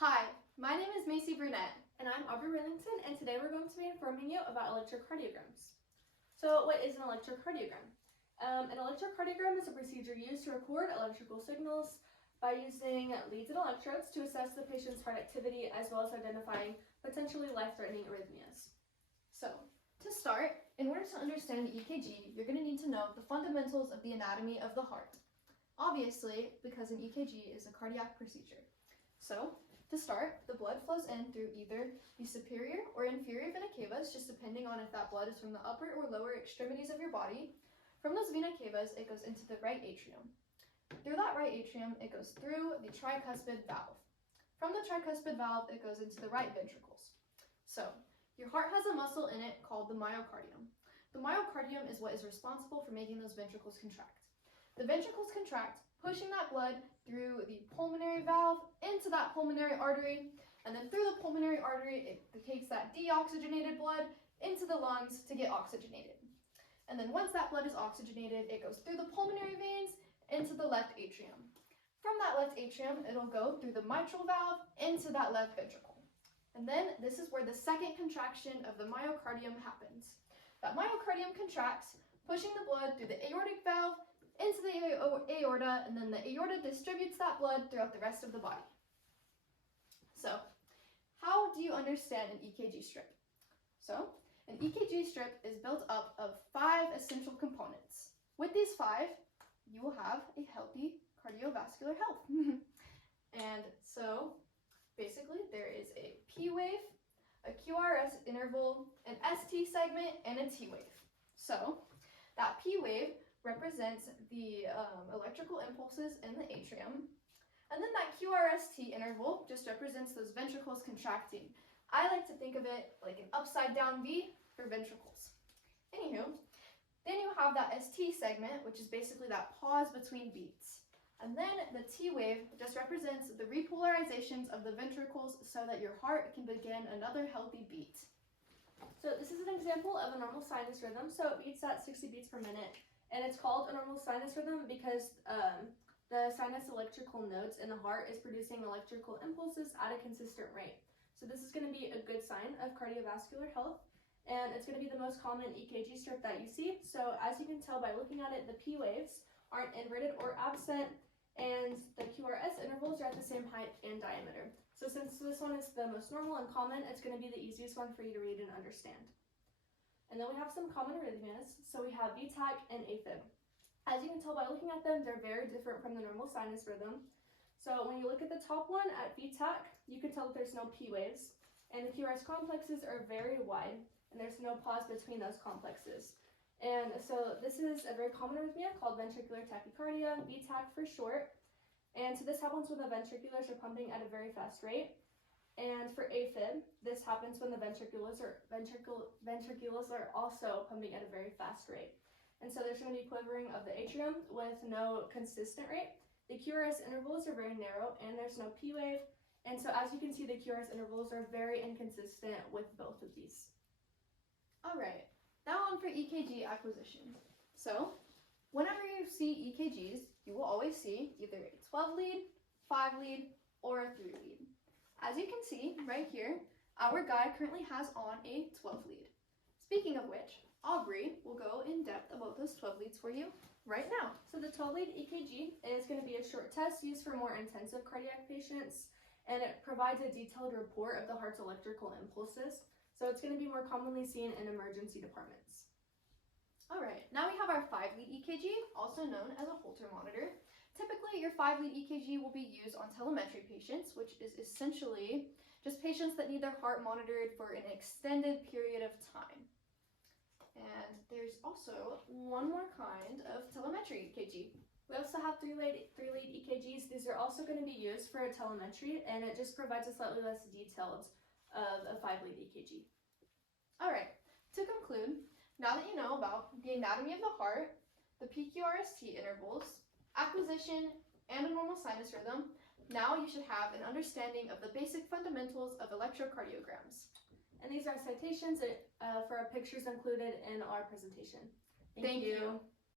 Hi, my name is Macy Brunette. And I'm Aubrey Rillington, and today we're going to be informing you about electrocardiograms. So what is an electrocardiogram? An electrocardiogram is a procedure used to record electrical signals by using leads and electrodes to assess the patient's heart activity as well as identifying potentially life-threatening arrhythmias. So, to start, in order to understand the EKG, you're going to need to know the fundamentals of the anatomy of the heart. Obviously, because an EKG is a cardiac procedure. So, to start, the blood flows in through either the superior or inferior vena cavas, just depending on if that blood is from the upper or lower extremities of your body. From those vena cavas, it goes into the right atrium. Through that right atrium, it goes through the tricuspid valve. From the tricuspid valve, it goes into the right ventricles. So, your heart has a muscle in it called the myocardium. The myocardium is what is responsible for making those ventricles contract. The ventricles contract, pushing that blood through the pulmonary valve into that pulmonary artery, and then through the pulmonary artery, it takes that deoxygenated blood into the lungs to get oxygenated. And then once that blood is oxygenated, it goes through the pulmonary veins into the left atrium. From that left atrium, it'll go through the mitral valve into that left ventricle. And then this is where the second contraction of the myocardium happens. That myocardium contracts, pushing the blood through the aortic valve into the aorta, and then the aorta distributes that blood throughout the rest of the body. So, how do you understand an EKG strip? So, an EKG strip is built up of 5 essential components. With these 5, you will have a healthy cardiovascular health. And so, basically, there is a P wave, a QRS interval, an ST segment, and a T wave. So, that P wave represents the electrical impulses in the atrium, and then that QRST interval just represents those ventricles contracting. I like to think of it like an upside down V for ventricles. Anywho, then you have that ST segment, which is basically that pause between beats. And then the T wave just represents the repolarizations of the ventricles so that your heart can begin another healthy beat. So this is an example of a normal sinus rhythm, so it beats at 60 beats per minute. And it's called a normal sinus rhythm because the sinus electrical nodes in the heart is producing electrical impulses at a consistent rate. So this is going to be a good sign of cardiovascular health, and it's going to be the most common EKG strip that you see. So as you can tell by looking at it, the P waves aren't inverted or absent, and the QRS intervals are at the same height and diameter. So since this one is the most normal and common, it's going to be the easiest one for you to read and understand. And then we have some common arrhythmias. So we have VTach and AFib. As you can tell by looking at them, they're very different from the normal sinus rhythm. So when you look at the top one at VTach, you can tell that there's no P waves. And the QRS complexes are very wide, and there's no pause between those complexes. And so this is a very common arrhythmia called ventricular tachycardia, VTach for short. And so this happens when the ventriculars are pumping at a very fast rate. And for AFib, this happens when the ventriculars are also pumping at a very fast rate. And so there's going to be quivering of the atrium with no consistent rate. The QRS intervals are very narrow, and there's no P wave. And so as you can see, the QRS intervals are very inconsistent with both of these. All right, now on for EKG acquisition. So, whenever you see EKGs, you will always see either a 12 lead, 5 lead, or a 3 lead. As you can see right here, our guide currently has on a 12 lead. Speaking of which, Aubrey will go in depth about those 12 leads for you right now. So the 12 lead EKG is going to be a short test used for more intensive cardiac patients, and it provides a detailed report of the heart's electrical impulses. So it's going to be more commonly seen in emergency departments. All right, now we have our 5 lead EKG, also known as a Holter monitor. Typically, your 5 lead EKG will be used on telemetry patients, which is essentially just patients that need their heart monitored for an extended period of time. And there's also one more kind of telemetry EKG. We also have 3 lead EKGs. These are also going to be used for a telemetry, and it just provides a slightly less detailed of a 5 lead EKG. All right, to conclude, now that you know about the anatomy of the heart, the PQRST intervals, acquisition, and a normal sinus rhythm, now you should have an understanding of the basic fundamentals of electrocardiograms. And these are citations for our pictures included in our presentation. Thank you.